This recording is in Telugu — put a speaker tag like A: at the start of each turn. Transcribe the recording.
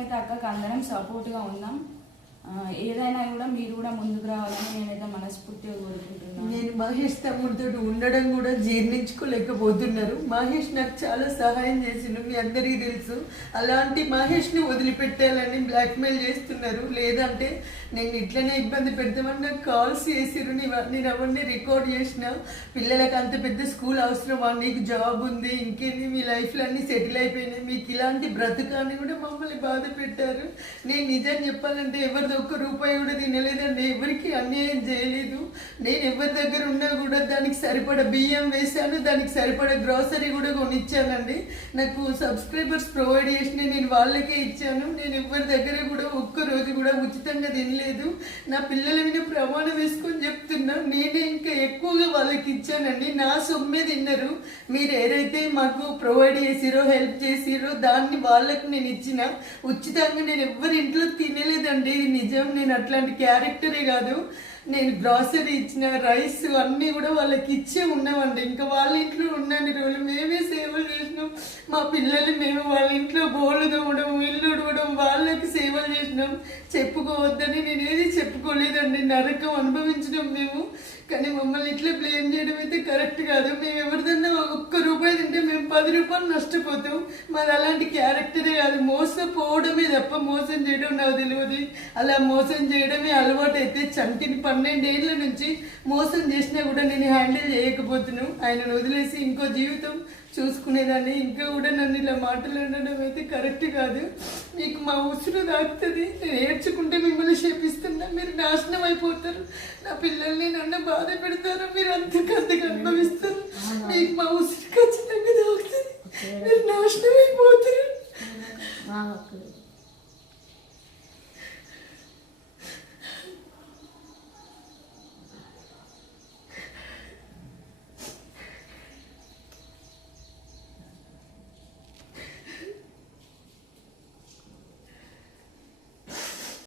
A: అయితే అక్కకు అందరం సపోర్ట్గా ఉన్నాం. ఏదైనా కూడా మీరు కూడా ముందుకు రావాలని నేనైతే మనస్ఫూర్తిగా కోరుకుంటున్నాను
B: మహేష్ తమ్ముడితో ఉండడం కూడా జీర్ణించుకోలేకపోతున్నారు. మహేష్ నాకు చాలా సహాయం చేసిండు మీ అందరికీ తెలుసు. అలాంటి మహేష్ని వదిలిపెట్టాలని బ్లాక్మెయిల్ చేస్తున్నారు. లేదంటే నేను ఇట్లనే ఇబ్బంది పెడతామని నాకు కాల్స్ చేసిరు నేను అవన్నీ రికార్డ్ చేసిన పిల్లలకు అంత పెద్ద స్కూల్ అవసరమా? నీకు జాబ్ ఉంది ఇంకేంది? మీ లైఫ్లో అన్నీ సెటిల్ అయిపోయినాయి. మీకు ఇలాంటి బ్రతకాన్ని కూడా మమ్మల్ని బాధ పెట్టారు. నేను నిజం చెప్పాలంటే ఎవరిది ఒక్క రూపాయి కూడా తినలేదండి. ఎవరికి అన్యాయం చేయలేదు. నేను ఎవరి దగ్గర ఉన్నా కూడా దానికి సరిపడ బియ్యం వేశాను దానికి సరిపడ గ్రోసరీ కూడా కొనిచ్చానండి. నాకు సబ్స్క్రైబర్స్ ప్రొవైడ్ చేసిన నేను వాళ్ళకే ఇచ్చాను. నేను ఎవరి దగ్గర కూడా ఒక్క రోజు కూడా ఉచితంగా తినలేదు. నా పిల్లల మీద ప్రమాణం వేసుకొని చెప్తున్నా నేనే ఇంకా ఎక్కువగా వాళ్ళకి ఇచ్చానండి. నా సొమ్మే తిన్నారు. మీరు ఏదైతే మాకు ప్రొవైడ్ చేసిరో హెల్ప్ చేసిరో దాన్ని వాళ్ళకు నేను ఇచ్చిన ఉచితంగా నేను ఎవరి ఇంట్లో తినలేదండి. నిజం నేను అట్లాంటి క్యారెక్టరే కాదు. నేను గ్రాసరీ ఇచ్చిన రైస్ అన్నీ కూడా వాళ్ళకి ఇచ్చే ఉన్నామండి ఇంకా వాళ్ళ ఇంట్లో ఉన్నన్ని రోజులు మేమే సేవలు చేసినాం. మా పిల్లలు మేము వాళ్ళ ఇంట్లో బోళ్ళు తోమడం ఇల్లు ఉడవడం వాళ్ళకి సేవలు చేసినాం. చెప్పుకోవద్దని నేను ఏది చెప్పుకోలేదండి. నరకం అనుభవించడం మేము. కానీ మమ్మల్ని ఇట్లా బ్లేమ్ చేయడం అయితే కరెక్ట్ కాదు. మేము ఎవరిదన్నా ఒక్క పది రూపాయలు నష్టపోతాం మరి అలాంటి క్యారెక్టరే కాదు. మోసపోవడమే తప్ప మోసం చేయడం నాకు తెలియదు. అలా మోసం చేయడమే అలవాటు అయితే చంటిని పన్నెండేళ్ళ నుంచి మోసం చేసినా కూడా నేను హ్యాండిల్ చేయకపోతున్నాను. ఆయనను వదిలేసి ఇంకో జీవితం చూసుకునేదాన్ని. ఇంకా కూడా నన్ను ఇలా మాటలు అనడం అయితే కరెక్ట్ కాదు. మీకు మా ఉసురు తాకుతుంది నేను ఏడ్చుకుంటే మిమ్మల్ని శపిస్తున్నా. మీరు నాశనం అయిపోతారు. నా పిల్లల్ని నన్ను బాధ పెడతారు. మీరు అంతకంతకు అనుభవిస్తారు. మీకు మా ఉసురు ఖచ్చితంగా
C: 전화가 그